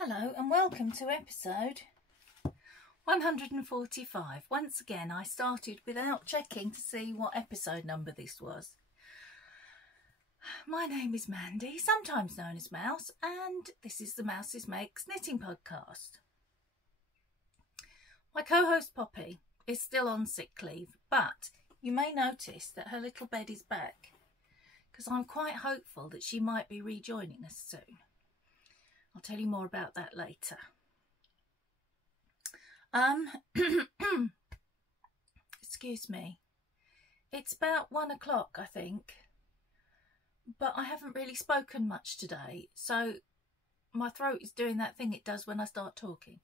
Hello and welcome to episode 145. Once again, I started without checking to see what episode number this was. My name is Mandy, sometimes known as Mouse, and this is the Mouses Makes Knitting podcast. My co-host Poppy is still on sick leave, but you may notice that her little bed is back because I'm quite hopeful that she might be rejoining us soon. I'll tell you more about that later. Excuse me. It's about 1 o'clock, I think, but I haven't really spoken much today, so my throat is doing that thing it does when I start talking.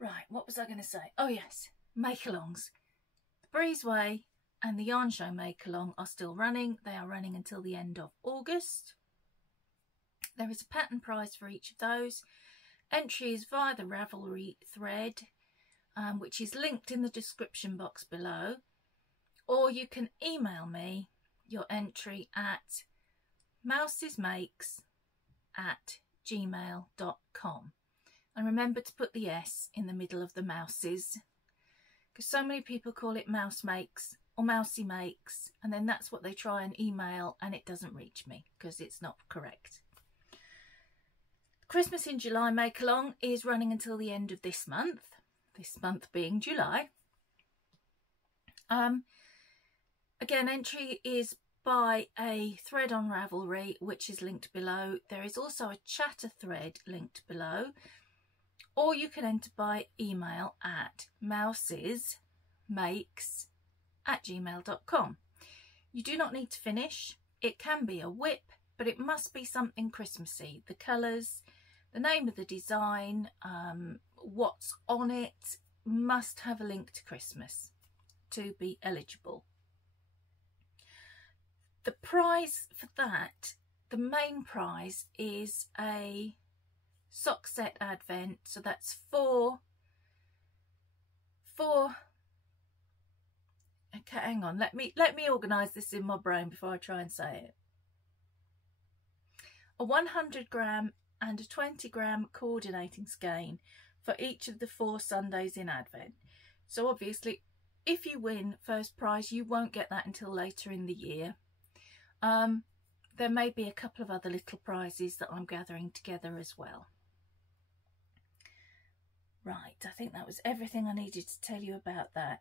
Right, what was I going to say? Oh yes, make-alongs. The Breezeway and the Yarn Show make-along are still running. They are running until the end of August. There is a pattern prize for each of those. Entry is via the Ravelry thread, which is linked in the description box below. Or you can email me your entry at mousesmakes@gmail.com. And remember to put the S in the middle of the mouses, because so many people call it mouse makes or mousey makes, and then that's what they try and email and it doesn't reach me because it's not correct. Christmas in July make-along is running until the end of this month being July. Again, entry is by a thread on Ravelry, which is linked below. There is also a chatter thread linked below, or you can enter by email at mousesmakes@gmail.com. You do not need to finish. It can be a whip, but it must be something Christmassy. The colours, the name of the design, what's on it, must have a link to Christmas to be eligible. The prize for that, the main prize, is a sock set advent. So that's four. Okay, hang on. Let me organise this in my brain before I try and say it. A 100-gram and a 20-gram coordinating skein for each of the 4 Sundays in Advent. So obviously, if you win first prize, you won't get that until later in the year. There may be a couple of other little prizes that I'm gathering together as well. Right, I think that was everything I needed to tell you about that.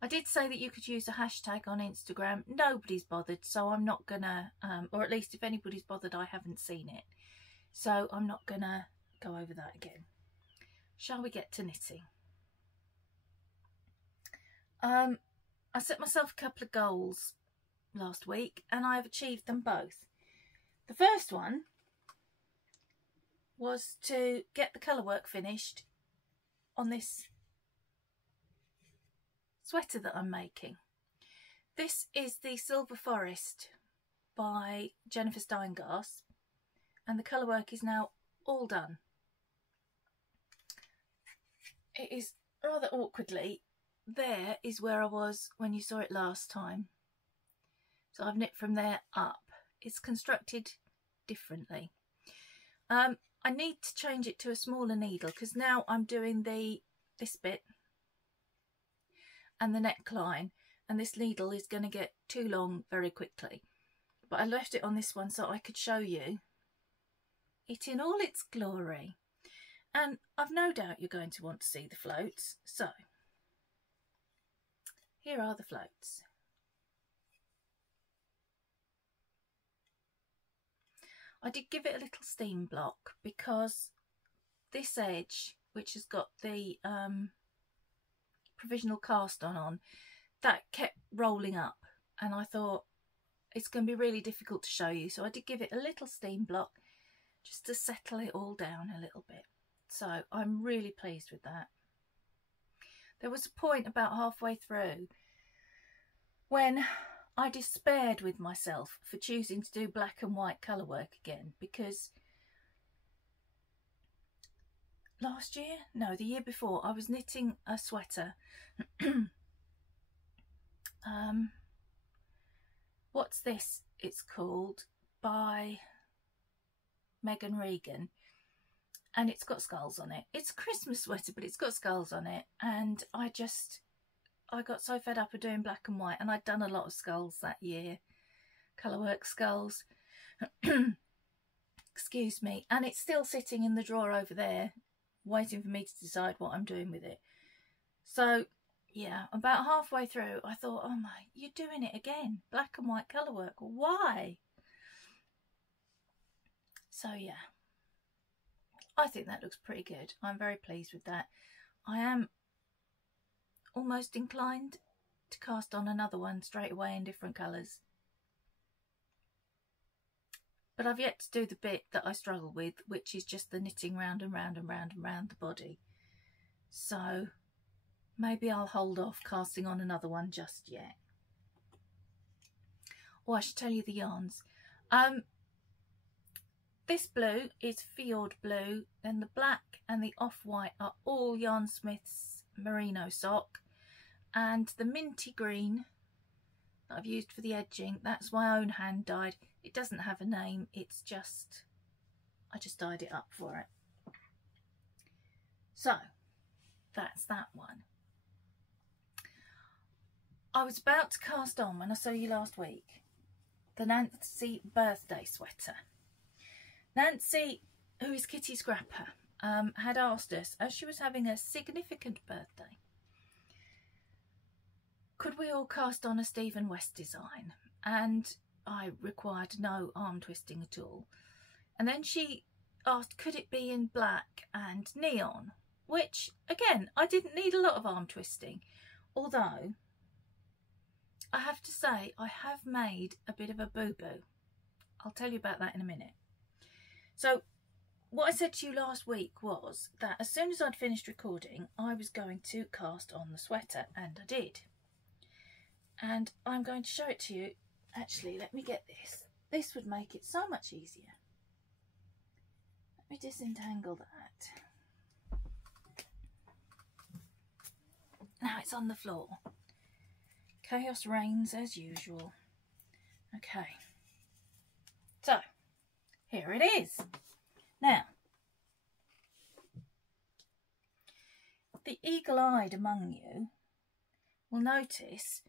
I did say that you could use a hashtag on Instagram. Nobody's bothered, so I'm not gonna, or at least if anybody's bothered, I haven't seen it. So I'm not gonna go over that again. Shall we get to knitting? I set myself a couple of goals last week and I've achieved them both. The first one was to get the colour work finished on this sweater that I'm making. This is the Silver Forest by Jennifer Steingars, and the colour work is now all done. It is rather awkwardly, there is where I was when you saw it last time. So I've knit from there up. It's constructed differently. I need to change it to a smaller needle because now I'm doing this bit and the neckline, and this needle is going to get too long very quickly. But I left it on this one so I could show you it in all its glory. And I've no doubt you're going to want to see the floats, so here are the floats. I did give it a little steam block because this edge, which has got the provisional cast on, that kept rolling up, and I thought it's going to be really difficult to show you, so I did give it a little steam block just to settle it all down a little bit. So I'm really pleased with that. There was a point about halfway through when I despaired with myself for choosing to do black and white colour work again, because last year, no, the year before, I was knitting a sweater What's This? It's called, by Megan Regan. And it's got skulls on it. It's a Christmas sweater, but it's got skulls on it. And I got so fed up of doing black and white. And I'd done a lot of skulls that year. Colourwork skulls. Excuse me. And it's still sitting in the drawer over there, waiting for me to decide what I'm doing with it. So, yeah, about halfway through, I thought, oh my, you're doing it again. Black and white colourwork. Why? So, yeah. I think that looks pretty good. I'm very pleased with that. I am almost inclined to cast on another one straight away in different colours. But I've yet to do the bit that I struggle with, which is just the knitting round and round and round and round the body. So maybe I'll hold off casting on another one just yet. Oh, I should tell you the yarns. This blue is Fjord Blue, then the black and the off-white are all Yarn Smith's Merino sock, and the minty green that I've used for the edging, that's my own hand dyed. It doesn't have a name, it's just, I just dyed it up for it. So, that's that one. I was about to cast on, when I saw you last week, the Nancy birthday sweater. Nancy, who is Kitty Scrapper, had asked us, as she was having a significant birthday, could we all cast on a Stephen West design? And I required no arm twisting at all. And then she asked, could it be in black and neon? Which, again, I didn't need a lot of arm twisting. Although, I have to say, I have made a bit of a boo-boo. I'll tell you about that in a minute. So, what I said to you last week was that as soon as I'd finished recording, I was going to cast on the sweater, and I did. And I'm going to show it to you. Actually, let me get this. This would make it so much easier. Let me disentangle that. Now it's on the floor. Chaos reigns as usual. Okay. So, here it is. Now, the eagle-eyed among you will notice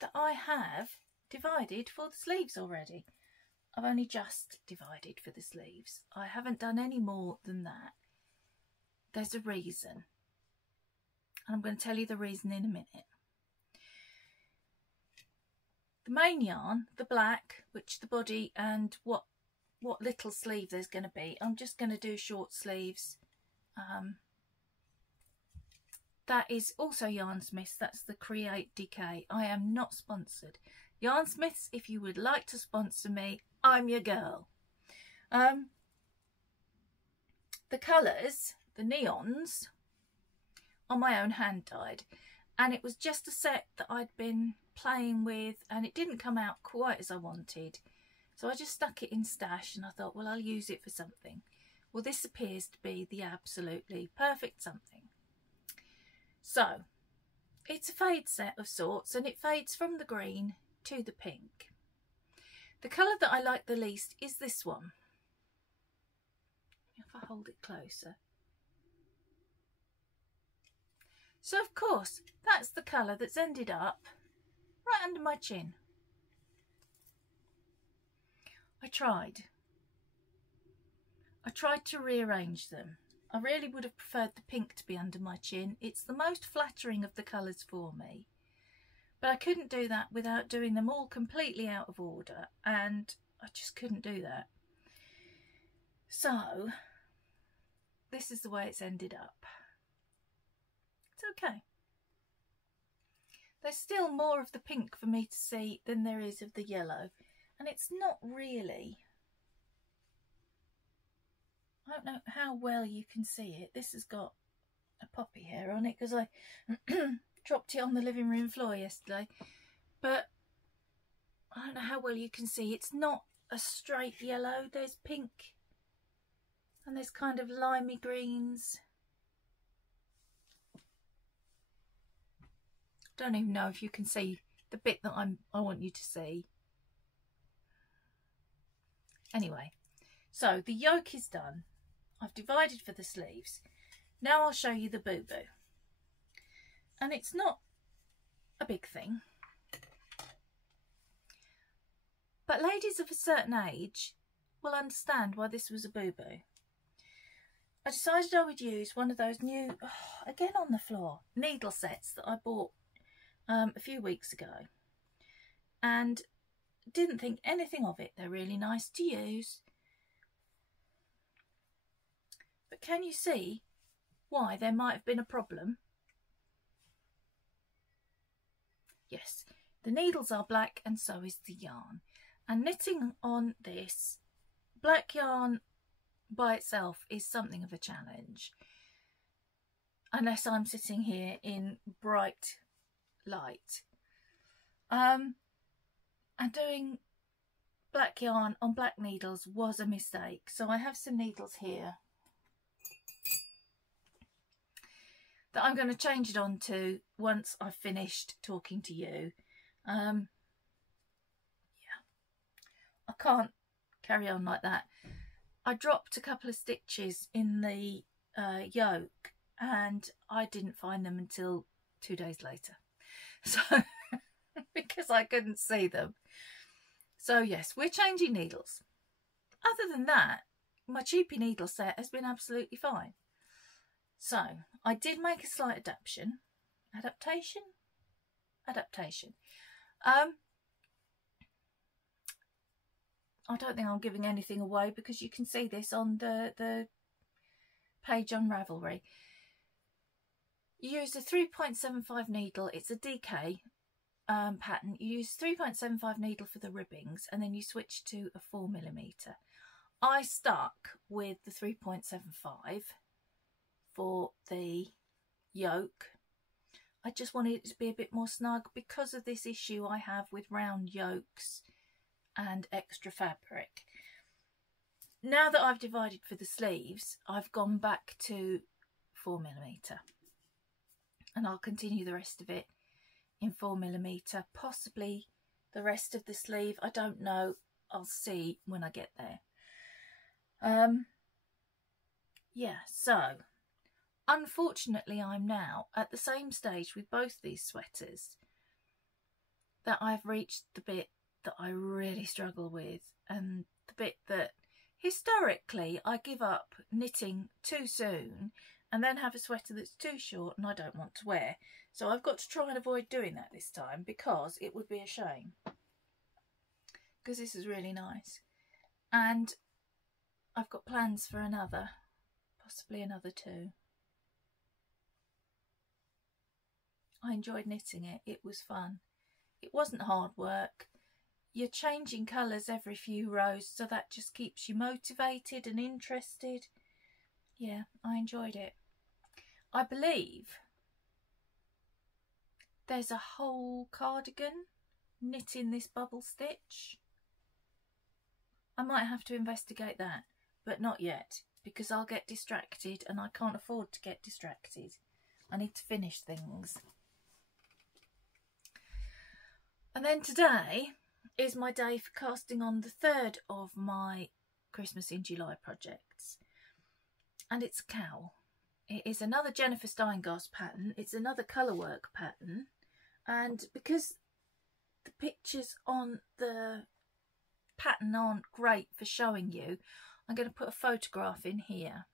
that I have divided for the sleeves already. I've only just divided for the sleeves. I haven't done any more than that. There's a reason. And I'm going to tell you the reason in a minute. The main yarn, the black, which the body and what little sleeve there's going to be, I'm just going to do short sleeves. That is also Yarn Smiths. That's the Create Decay. I am not sponsored. Yarn Smiths, if you would like to sponsor me, I'm your girl. The colours, the neons, are my own hand dyed. And it was just a set that I'd been playing with, and it didn't come out quite as I wanted. So I just stuck it in stash, and I thought, well, I'll use it for something. Well, this appears to be the absolutely perfect something. So, it's a fade set of sorts, and it fades from the green to the pink. The colour that I like the least is this one. If I hold it closer. So, of course, that's the colour that's ended up right under my chin. I tried to rearrange them. I really would have preferred the pink to be under my chin. It's the most flattering of the colours for me. But I couldn't do that without doing them all completely out of order, and I just couldn't do that. So, this is the way it's ended up. It's okay. There's still more of the pink for me to see than there is of the yellow, and it's not really... I don't know how well you can see it. This has got a poppy hair on it because I dropped it on the living room floor yesterday. But I don't know how well you can see. It's not a straight yellow. There's pink and there's kind of limey greens. Don't even know if you can see the bit that I want you to see. Anyway, so the yoke is done. I've divided for the sleeves. Now I'll show you the boo-boo. And it's not a big thing. But ladies of a certain age will understand why this was a boo-boo. I decided I would use one of those new, again on the floor, needle sets that I bought a few weeks ago. And didn't think anything of it. They're really nice to use. But can you see why there might have been a problem? Yes, the needles are black and so is the yarn. And knitting on this, black yarn by itself is something of a challenge. Unless I'm sitting here in bright light. And doing black yarn on black needles was a mistake. So I have some needles here that I'm going to change it on to once I've finished talking to you. Yeah, I can't carry on like that. I dropped a couple of stitches in the yoke and I didn't find them until 2 days later. So, because I couldn't see them. So yes, we're changing needles. Other than that, my cheapy needle set has been absolutely fine. So, I did make a slight adaptation. I don't think I'm giving anything away because you can see this on the page on Ravelry. You use a 3.75 needle. It's a DK pattern. You use 3.75 needle for the ribbings and then you switch to a 4mm. I stuck with the 3.75 for the yoke. I just wanted it to be a bit more snug because of this issue I have with round yokes and extra fabric. Now that I've divided for the sleeves, I've gone back to 4mm and I'll continue the rest of it in 4mm, possibly the rest of the sleeve. I don't know, I'll see when I get there. Yeah, so unfortunately I'm now at the same stage with both these sweaters that I've reached the bit that I really struggle with, and the bit that historically I give up knitting too soon and then have a sweater that's too short and I don't want to wear. So I've got to try and avoid doing that this time because it would be a shame. Because this is really nice. And I've got plans for another, possibly another 2. I enjoyed knitting it. It was fun. It wasn't hard work. You're changing colours every few rows, so that just keeps you motivated and interested. Yeah, I enjoyed it. I believe there's a whole cardigan knit in this bubble stitch. I might have to investigate that, but not yet, because I'll get distracted and I can't afford to get distracted. I need to finish things. And then today is my day for casting on the 3rd of my Christmas in July projects. And it's a cowl. It is another Jennifer Steingast pattern. It's another colourwork pattern. And because the pictures on the pattern aren't great for showing you, I'm going to put a photograph in here.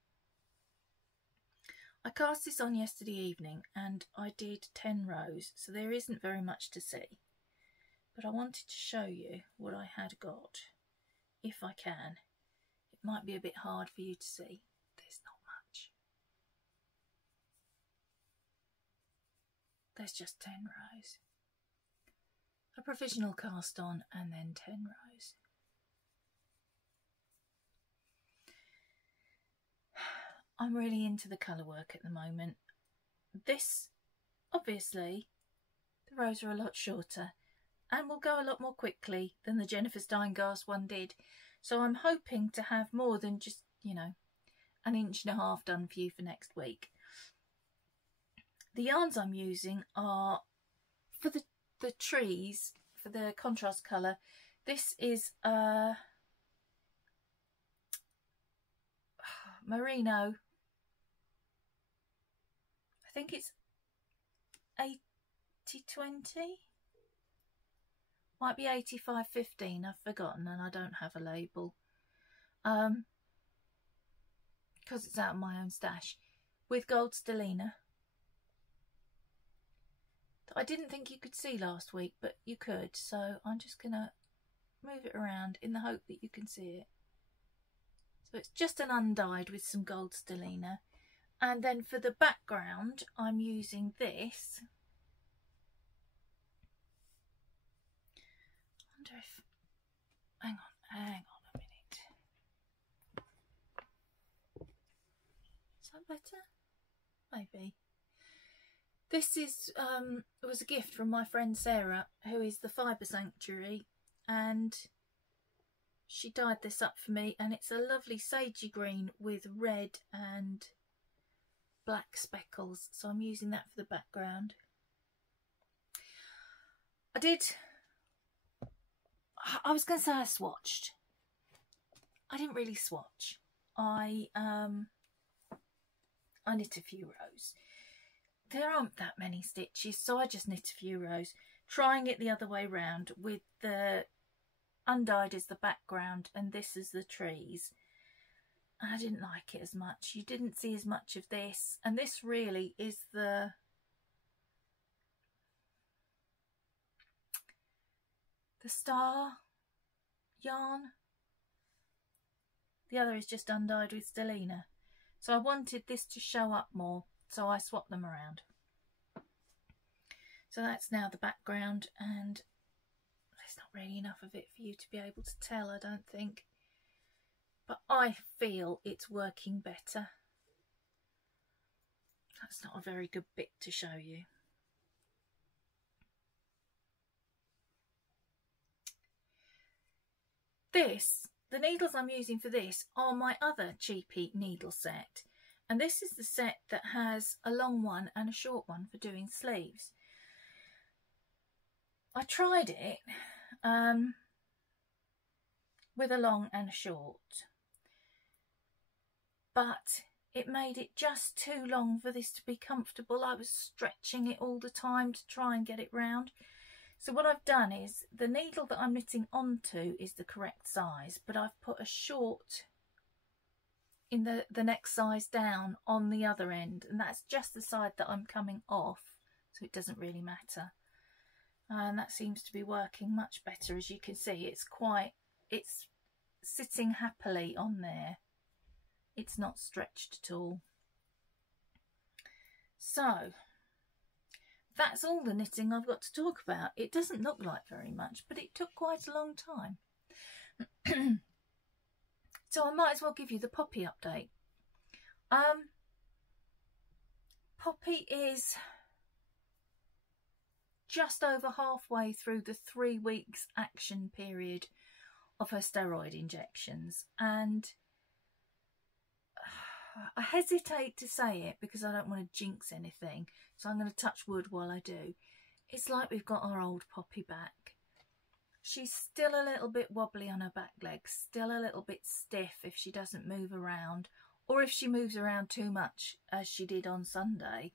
I cast this on yesterday evening and I did 10 rows, so there isn't very much to see. But I wanted to show you what I had got, if I can. It might be a bit hard for you to see. There's not much. There's just 10 rows. A provisional cast on and then 10 rows. I'm really into the colour work at the moment. This, obviously, the rows are a lot shorter and will go a lot more quickly than the Jennifer Steingast one did. So I'm hoping to have more than just, you know, 1.5 inches done for you for next week. The yarns I'm using are, for the the trees for the contrast colour. This is merino. I think it's 80-20. Might be 85-15. I've forgotten, and I don't have a label. Because it's out of my own stash. With gold stellina. I didn't think you could see last week, but you could. So I'm just going to move it around in the hope that you can see it. So it's just an undyed with some gold stellina. And then for the background, I'm using this. I wonder if... hang on a minute. Is that better? Maybe. This is it was a gift from my friend Sarah, who is the Fibre Sanctuary, and she dyed this up for me, and it's a lovely sagey green with red and black speckles, so I'm using that for the background. I was going to say I swatched. I didn't really swatch. I knit a few rows. There aren't that many stitches, so I just knit a few rows, trying it the other way round with the undyed as the background and this as the trees. And I didn't like it as much. You didn't see as much of this, and this really is the star yarn. The other is just undyed with stellina. So I wanted this to show up more, so I swapped them around. So that's now the background, and there's not really enough of it for you to be able to tell, I don't think. But I feel it's working better. That's not a very good bit to show you. The needles I'm using for this are my other cheapy needle set. And this is the set that has a long one and a short one for doing sleeves. I tried it with a long and a short, but it made it just too long for this to be comfortable. I was stretching it all the time to try and get it round. So what I've done is, the needle that I'm knitting onto is the correct size, but I've put a short in the next size down on the other end, and that's just the side that I'm coming off, so it doesn't really matter. And that seems to be working much better. As you can see, it's sitting happily on there. It's not stretched at all. So that's all the knitting I've got to talk about. It doesn't look like very much, but it took quite a long time. So I might as well give you the Poppy update. Poppy is just over halfway through the 3 weeks action period of her steroid injections, and I hesitate to say it because I don't want to jinx anything, so I'm going to touch wood while I do. It's like we've got our old Poppy back. She's still a little bit wobbly on her back legs, still a little bit stiff if she doesn't move around, or if she moves around too much, as she did on Sunday.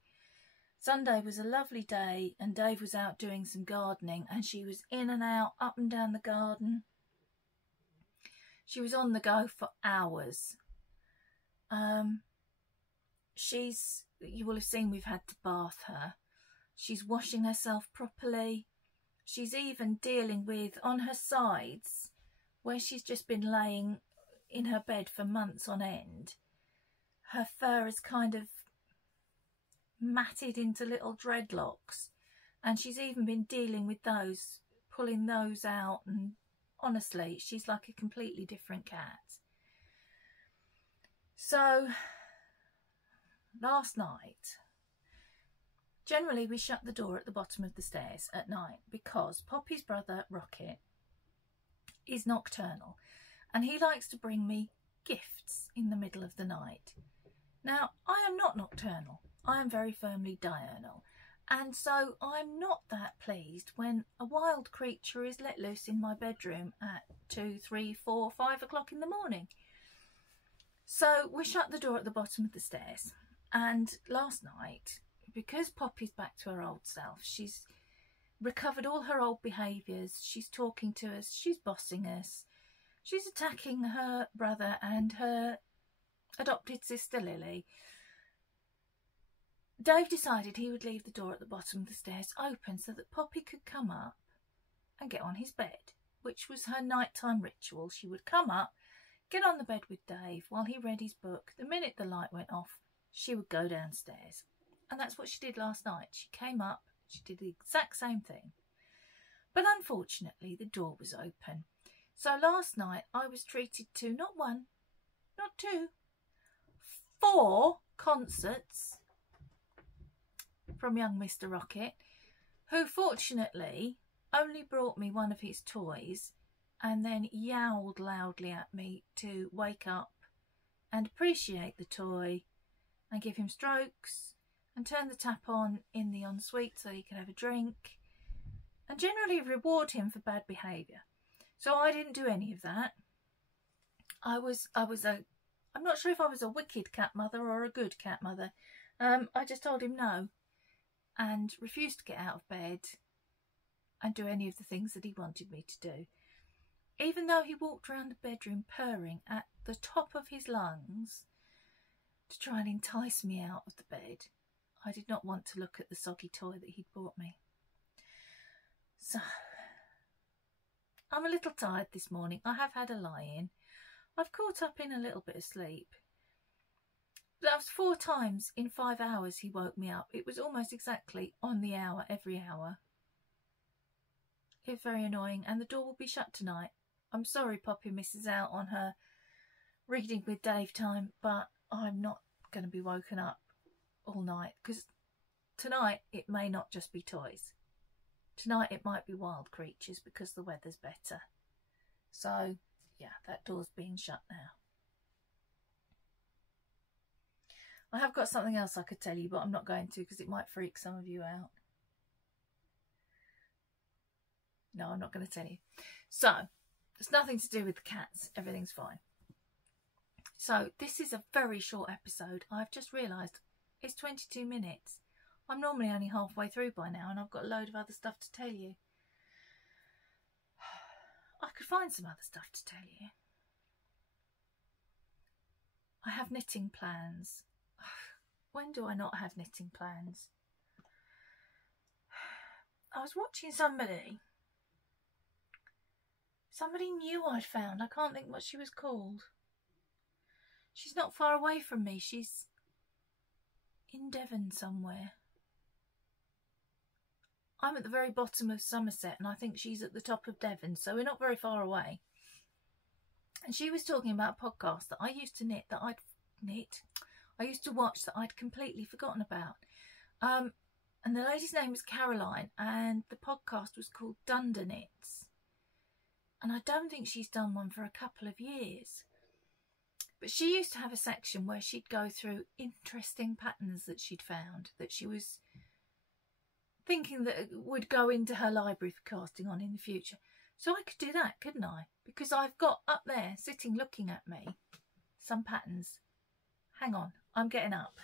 Sunday was a lovely day, and Dave was out doing some gardening, and she was in and out, up and down the garden. She was on the go for hours. You will have seen we've had to bath her. She's washing herself properly. She's even dealing with, on her sides, where she's just been laying in her bed for months on end, her fur is kind of matted into little dreadlocks, and she's even been dealing with those, pulling those out, and honestly, she's like a completely different cat. So last night, generally we shut the door at the bottom of the stairs at night because Poppy's brother Rocket is nocturnal, and he likes to bring me gifts in the middle of the night. Now, I am not nocturnal. I am very firmly diurnal, And so I'm not that pleased when a wild creature is let loose in my bedroom at 2, 3, 4, 5 o'clock in the morning. So we shut the door at the bottom of the stairs. And last night, because Poppy's back to her old self, she's recovered all her old behaviours. She's talking to us, she's bossing us, she's attacking her brother and her adopted sister Lily. Dave decided he would leave the door at the bottom of the stairs open so that Poppy could come up and get on his bed, which was her nighttime ritual. She would come up, get on the bed with Dave while he read his book. The minute the light went off, she would go downstairs. And that's what she did last night. She came up, she did the exact same thing. But unfortunately, the door was open. So last night I was treated to not 1, not 2, 4 concerts from young Mr. Rocket, who fortunately only brought me one of his toys and then yowled loudly at me to wake up and appreciate the toy and give him strokes and turn the tap on in the ensuite so he could have a drink and generally reward him for bad behaviour. So I didn't do any of that. I'm not sure if I was a wicked cat mother or a good cat mother. I just told him no and refused to get out of bed and do any of the things that he wanted me to do. Even though he walked around the bedroom purring at the top of his lungs to try and entice me out of the bed, I did not want to look at the soggy toy that he'd brought me. So, I'm a little tired this morning. I have had a lie-in. I've caught up in a little bit of sleep. That was 4 times in 5 hours he woke me up. It was almost exactly on the hour, every hour. It's very annoying, and the door will be shut tonight. I'm sorry Poppy misses out on her reading with Dave time, but I'm not going to be woken up all night, because tonight it may not just be toys. Tonight it might be wild creatures because the weather's better. So, yeah, that door's being shut now. I have got something else I could tell you, but I'm not going to because it might freak some of you out. No, I'm not going to tell you. So, it's nothing to do with the cats. Everything's fine. So, this is a very short episode. I've just realised it's 22 minutes. I'm normally only halfway through by now and I've got a load of other stuff to tell you. I could find some other stuff to tell you. I have knitting plans. When do I not have knitting plans? I was watching somebody new I'd found. I can't think what she was called. She's not far away from me. She's in Devon somewhere. I'm at the very bottom of Somerset and I think she's at the top of Devon, so we're not very far away. And she was talking about a podcast that I used to I used to watch that I'd completely forgotten about. And the lady's name was Caroline and the podcast was called Dunder Knits. And I don't think she's done one for a couple of years. But she used to have a section where she'd go through interesting patterns that she'd found, that she was thinking that would go into her library for casting on in the future. So I could do that, couldn't I? Because I've got up there, sitting looking at me, some patterns. Hang on, I'm getting up.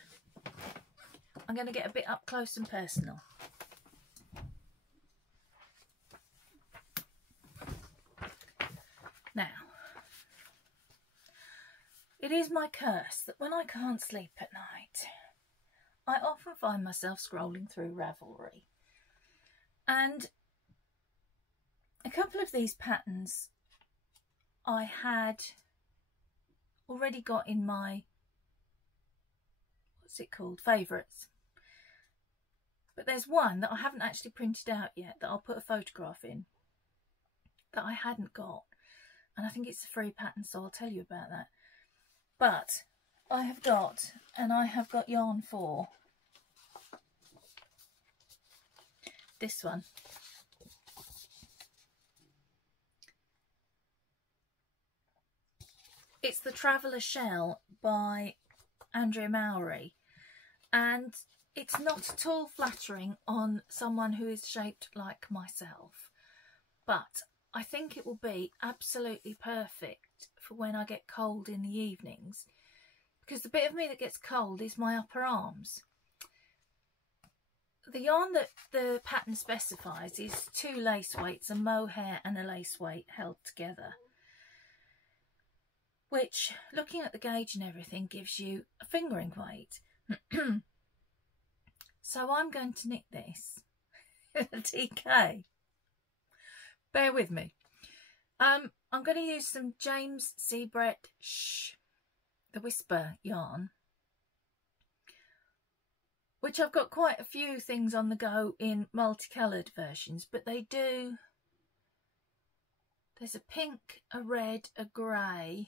I'm going to get a bit up close and personal. Now, it is my curse that when I can't sleep at night, I often find myself scrolling through Ravelry. And a couple of these patterns I had already got in my, what's it called, favourites. But there's one that I haven't actually printed out yet that I'll put a photograph in that I hadn't got. And I think it's a free pattern, so I'll tell you about that. But I have got yarn for this one. It's the Traveller Shell by Andrea Mowry. And It's not at all flattering on someone who is shaped like myself, but I think it will be absolutely perfect for when I get cold in the evenings, because the bit of me that gets cold is my upper arms. The yarn that the pattern specifies is 2 lace weights, a mohair and a lace weight held together, which, looking at the gauge and everything, gives you a fingering weight. So I'm going to knit this in a DK. Bear with me. I'm going to use some James Seabrett the Whisper yarn, which I've got quite a few things on the go in multicoloured versions, but they do. There's a pink, a red, a grey.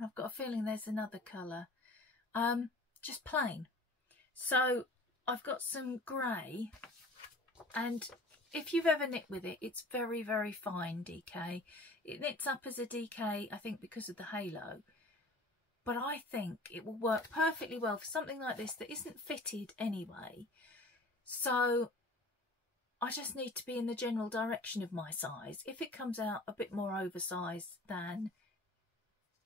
I've got a feeling there's another colour. Just plain. So I've got some grey, and if you've ever knit with it, it's very, very fine DK. It knits up as a DK, I think, because of the halo. But I think it will work perfectly well for something like this that isn't fitted anyway. So I just need to be in the general direction of my size. If it comes out a bit more oversized than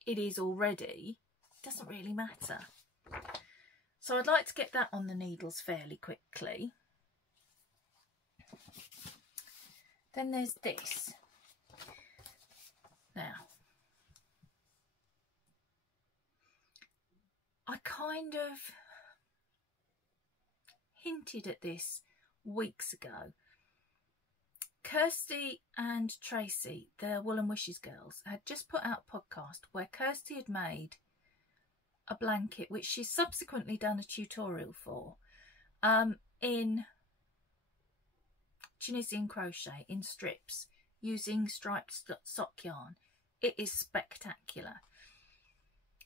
it is already, it doesn't really matter. So I'd like to get that on the needles fairly quickly. Then there's this. Now, I kind of hinted at this weeks ago. Kirsty and Tracy, the Wool and Wishes girls, had just put out a podcast where Kirsty had made a blanket, which she's subsequently done a tutorial for, in Tunisian crochet in strips using striped sock yarn. It is spectacular.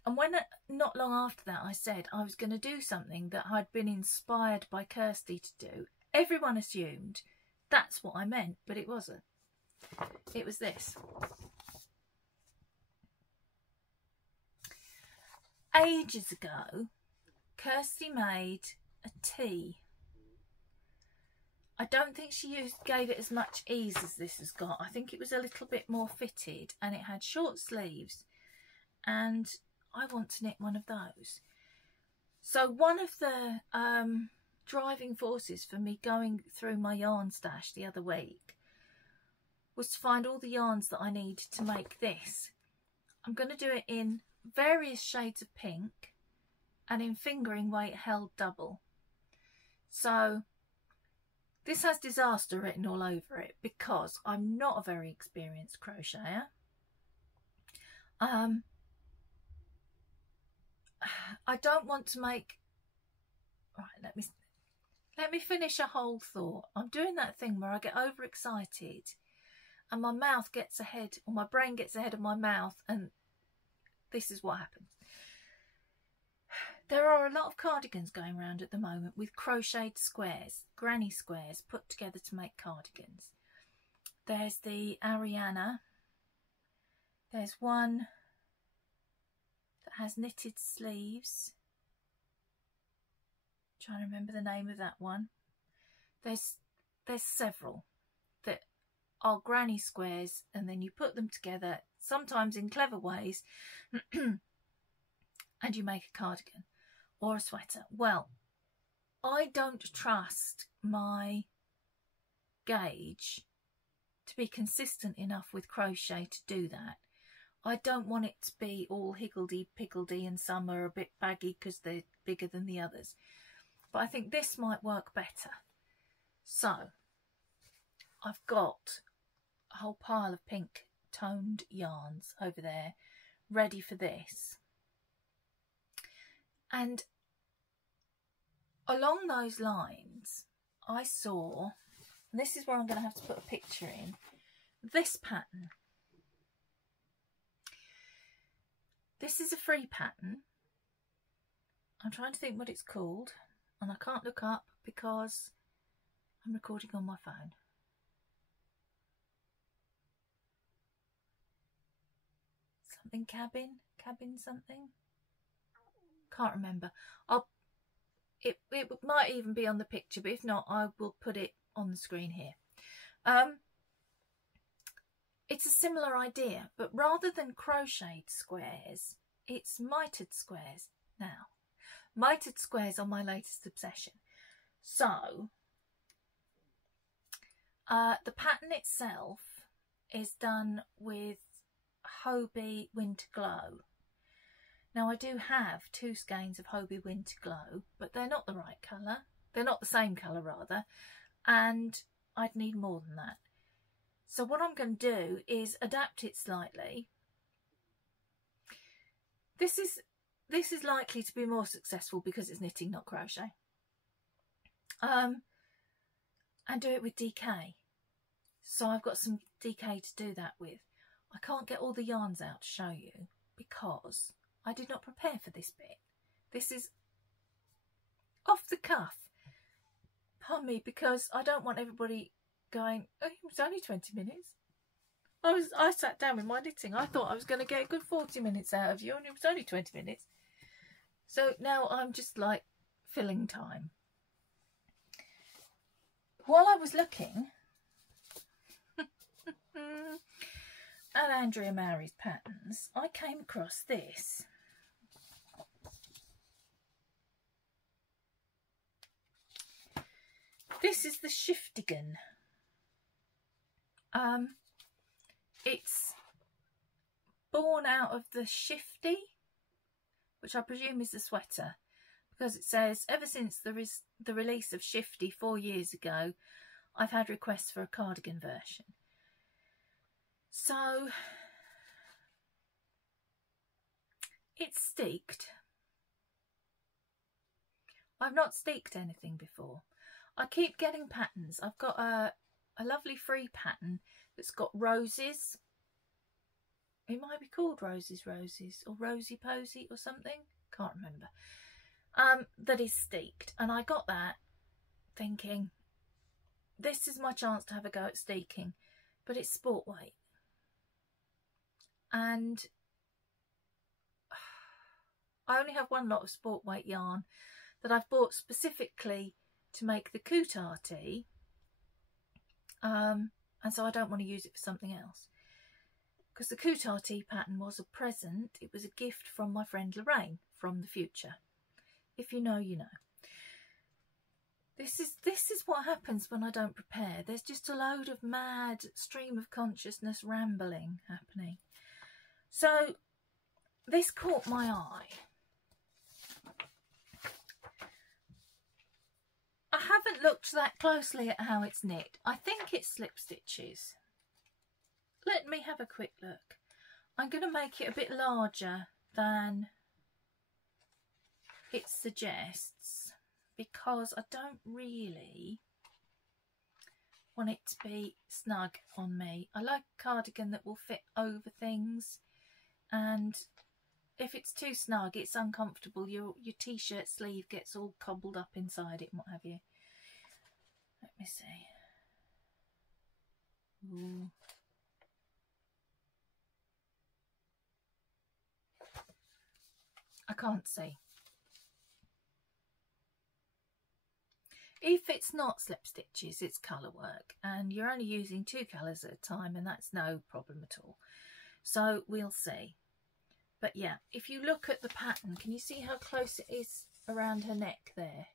And when not long after that I said I was going to do something that I'd been inspired by Kirsty to do, everyone assumed that's what I meant, but it wasn't. It was this. Ages ago, Kirsty made a tea. I don't think she gave it as much ease as this has got. I think it was a little bit more fitted, and it had short sleeves, and I want to knit one of those. So one of the driving forces for me going through my yarn stash the other week was to find all the yarns that I need to make this. I'm going to do it in various shades of pink and in fingering weight held double. So this has disaster written all over it because I'm not a very experienced crocheter. I don't want to make... Right, let me finish a whole thought. I'm doing that thing where I get overexcited and my mouth gets ahead, or my brain gets ahead of my mouth, and this is what happens. There are a lot of cardigans going around at the moment with crocheted squares, granny squares, put together to make cardigans. There's the Ariana. There's one that has knitted sleeves. I'm trying to remember the name of that one. There's several that are granny squares, and then you put them together, sometimes in clever ways, and you make a cardigan or a sweater. Well, I don't trust my gauge to be consistent enough with crochet to do that. I don't want it to be all higgledy-piggledy, and some are a bit baggy because they're bigger than the others. But I think this might work better. So I've got a whole pile of pink toned yarns over there ready for this. And along those lines, I saw, and this is where I'm going to have to put a picture in, this pattern. This is a free pattern. I'm trying to think what it's called, and I can't look up because I'm recording on my phone. Something cabin something. Can't remember. It might even be on the picture, but if not, I will put it on the screen here. It's a similar idea, but rather than crocheted squares, it's mitered squares now. Mitered squares are my latest obsession. So, the pattern itself is done with Hobie Winter Glow. Now, I do have 2 skeins of Hobie Winter Glow, but they're not the right colour. They're not the same colour, rather, and I'd need more than that. So what I'm going to do is adapt it slightly. This is likely to be more successful because it's knitting, not crochet. And do it with DK. So I've got some DK to do that with. I can't get all the yarns out to show you because I did not prepare for this bit. This is off the cuff. Pardon me, because I don't want everybody going, oh, it was only 20 minutes. I sat down with my knitting. I thought I was going to get a good 40 minutes out of you, and it was only 20 minutes. So now I'm just like filling time. While I was looking at Andrea Mowry's patterns, I came across this. This is the Shiftigan. It's born out of the Shifty, which I presume is the sweater, because it says, ever since the release of Shifty 4 years ago, I've had requests for a cardigan version. So, it's steeked. I've not steeked anything before. I keep getting patterns. I've got a lovely free pattern that's got roses. It might be called Roses or Rosy Posy or something. Can't remember. That is steeked. And I got that thinking, this is my chance to have a go at steeking. But it's sport weight. And I only have one lot of sport weight yarn that I've bought specifically to make the Kutar tee. And so I don't want to use it for something else. Because the Kutar tee pattern was a present. It was a gift from my friend Lorraine from the future. If you know, you know. This is what happens when I don't prepare. There's just a load of mad stream of consciousness rambling happening. So this caught my eye. I haven't looked that closely at how it's knit. I think it's slip stitches. Let me have a quick look. I'm going to make it a bit larger than it suggests because I don't really want it to be snug on me. I like a cardigan that will fit over things, and if it's too snug, it's uncomfortable. Your t-shirt sleeve gets all cobbled up inside it and what have you. Let me see. Ooh. I can't see. If it's not slip stitches, it's colour work, and you're only using 2 colours at a time, and that's no problem at all. So we'll see. But yeah, if you look at the pattern, can you see how close it is around her neck there?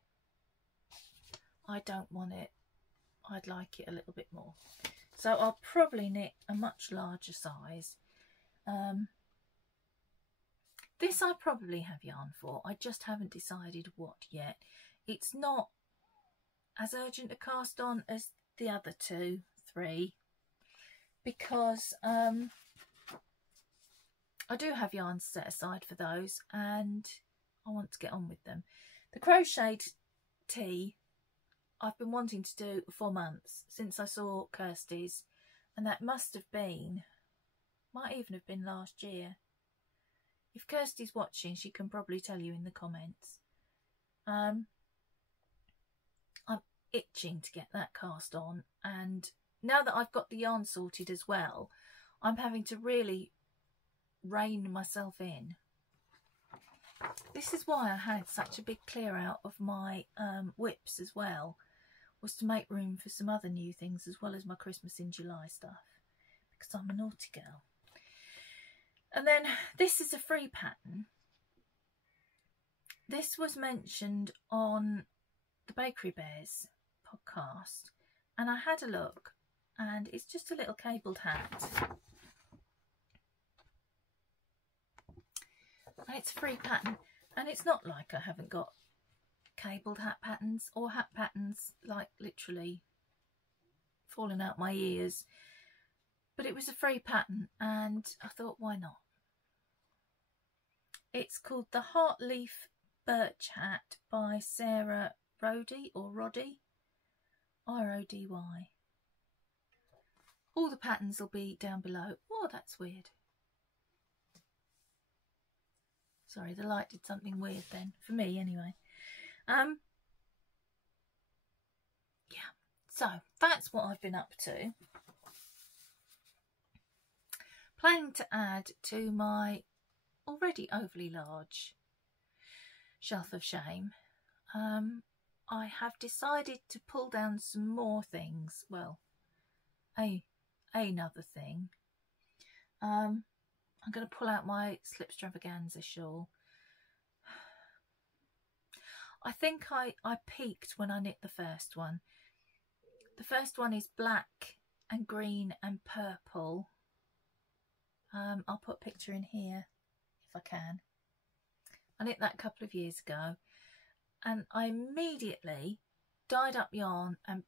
I don't want it. I'd like it a little bit more. So I'll probably knit a much larger size. This I probably have yarn for. I just haven't decided what yet. It's not as urgent to cast on as the other 2, 3, because I do have yarns set aside for those and I want to get on with them. The crocheted tee I've been wanting to do for months, since I saw Kirsty's, and that must have been, might even have been last year. If Kirsty's watching, she can probably tell you in the comments. I'm itching to get that cast on, and now that I've got the yarn sorted as well, I'm having to really rein myself in. This is why I had such a big clear out of my whips as well, was to make room for some other new things as well as my Christmas in July stuff, because I'm a naughty girl. And then this is a free pattern. This was mentioned on the Bakery Bears podcast, and I had a look, and it's just a little cabled hat. And it's a free pattern, and it's not like I haven't got cabled hat patterns or hat patterns like literally falling out my ears, but it was a free pattern and I thought, why not? It's called the Heartleaf Birch Hat by Sarah Roddy, or Roddy, R-O-D-Y. All the patterns will be down below. Oh, that's weird. Sorry, the light did something weird then, for me anyway. Yeah, so that's what I've been up to. Planning to add to my already overly large shelf of shame. I have decided to pull down some more things. Well, another thing. I'm going to pull out my Slipstravaganza shawl. I think I peaked when I knit the first one. The first one is black and green and purple. I'll put a picture in here if I can. I knit that a couple of years ago, and I immediately dyed up yarn and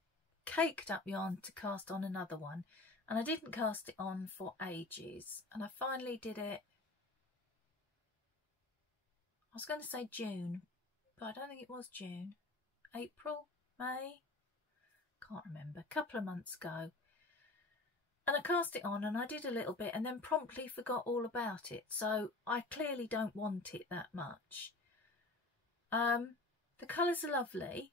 caked up yarn to cast on another one, and I didn't cast it on for ages, and I finally did it, I was going to say June, but I don't think it was June. April? May? Can't remember. A couple of months ago. And I cast it on and I did a little bit and then promptly forgot all about it. So I clearly don't want it that much. The colours are lovely.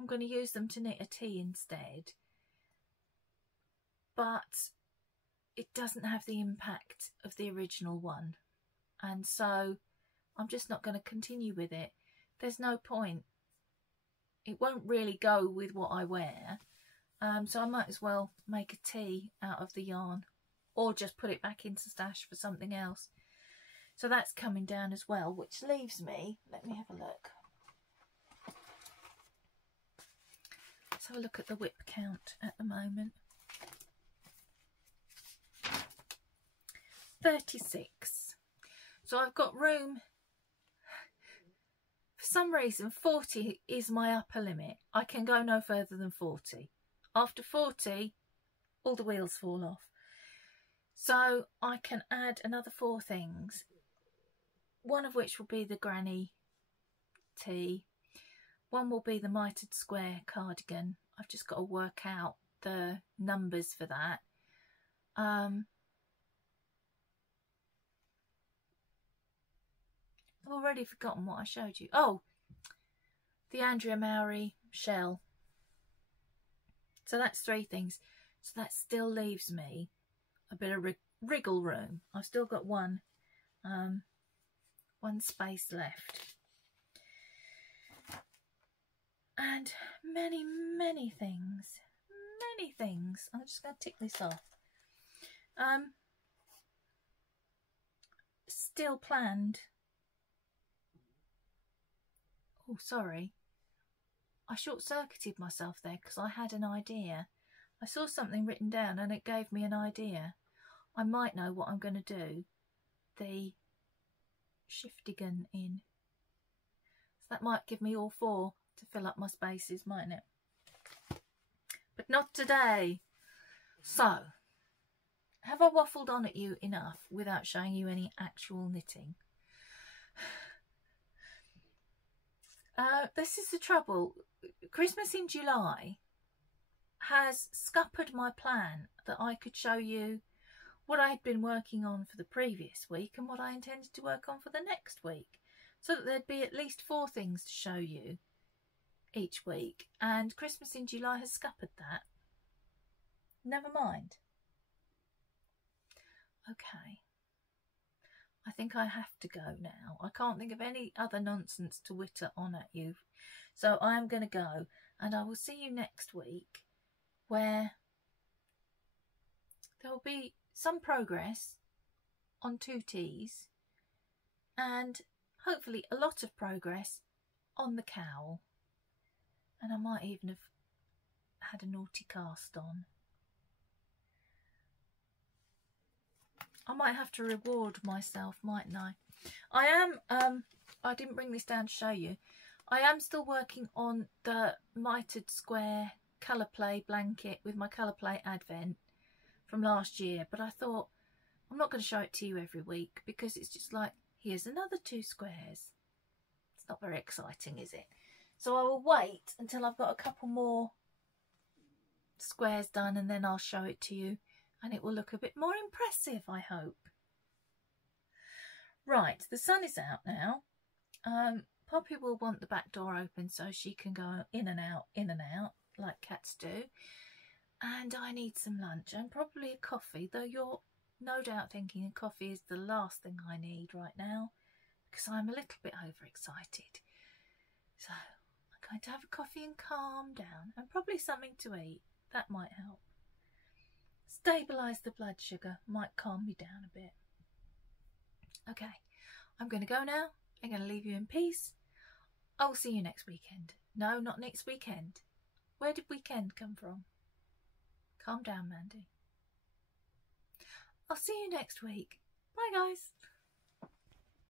I'm going to use them to knit a tee instead. But it doesn't have the impact of the original one. And so I'm just not going to continue with it. There's no point. It won't really go with what I wear. So I might as well make a tee out of the yarn, or just put it back into stash for something else. So that's coming down as well, which leaves me, let me have a look. Let's have a look at the whip count at the moment. 36. So I've got room. For some reason 40 is my upper limit. I can go no further than 40. After 40, all the wheels fall off. So I can add another 4 things. One of which will be the granny tee. One will be the mitered square cardigan. I've just got to work out the numbers for that. I've already forgotten what I showed you. Oh, the Andrea Mowry shell. So that's 3 things. So that still leaves me a bit of wriggle room. I've still got one space left. And many things. Many things. I'm just going to tick this off. Still planned. Oh, sorry. I short-circuited myself there because I had an idea. I saw something written down and it gave me an idea. I might know what I'm going to do. The shiftigan in. So that might give me all 4 to fill up my spaces, mightn't it? But not today. So, have I waffled on at you enough without showing you any actual knitting? This is the trouble. Christmas in July has scuppered my plan that I could show you what I had been working on for the previous week and what I intended to work on for the next week, so that there'd be at least 4 things to show you each week, and Christmas in July has scuppered that. Never mind. Okay, I think I have to go now. I can't think of any other nonsense to witter on at you. So I am going to go, and I will see you next week, where there will be some progress on 2 teas and hopefully a lot of progress on the cowl. And I might even have had a naughty cast on. I might have to reward myself, mightn't I? I am, I didn't bring this down to show you. I am still working on the mitered square colour play blanket with my colour play advent from last year. But I thought, I'm not going to show it to you every week because it's just like, here's another 2 squares. It's not very exciting, is it? So I will wait until I've got a couple more squares done, and then I'll show it to you. And it will look a bit more impressive, I hope. Right, the sun is out now. Poppy will want the back door open so she can go in and out, like cats do. And I need some lunch and probably a coffee, though you're no doubt thinking a coffee is the last thing I need right now, because I'm a little bit overexcited. So I'm going to have a coffee and calm down, and probably something to eat. That might help. Stabilise the blood sugar, might calm me down a bit. Okay, I'm going to go now. I'm going to leave you in peace. I'll see you next weekend. No, not next weekend. Where did weekend come from? Calm down, Mandy. I'll see you next week. Bye, guys.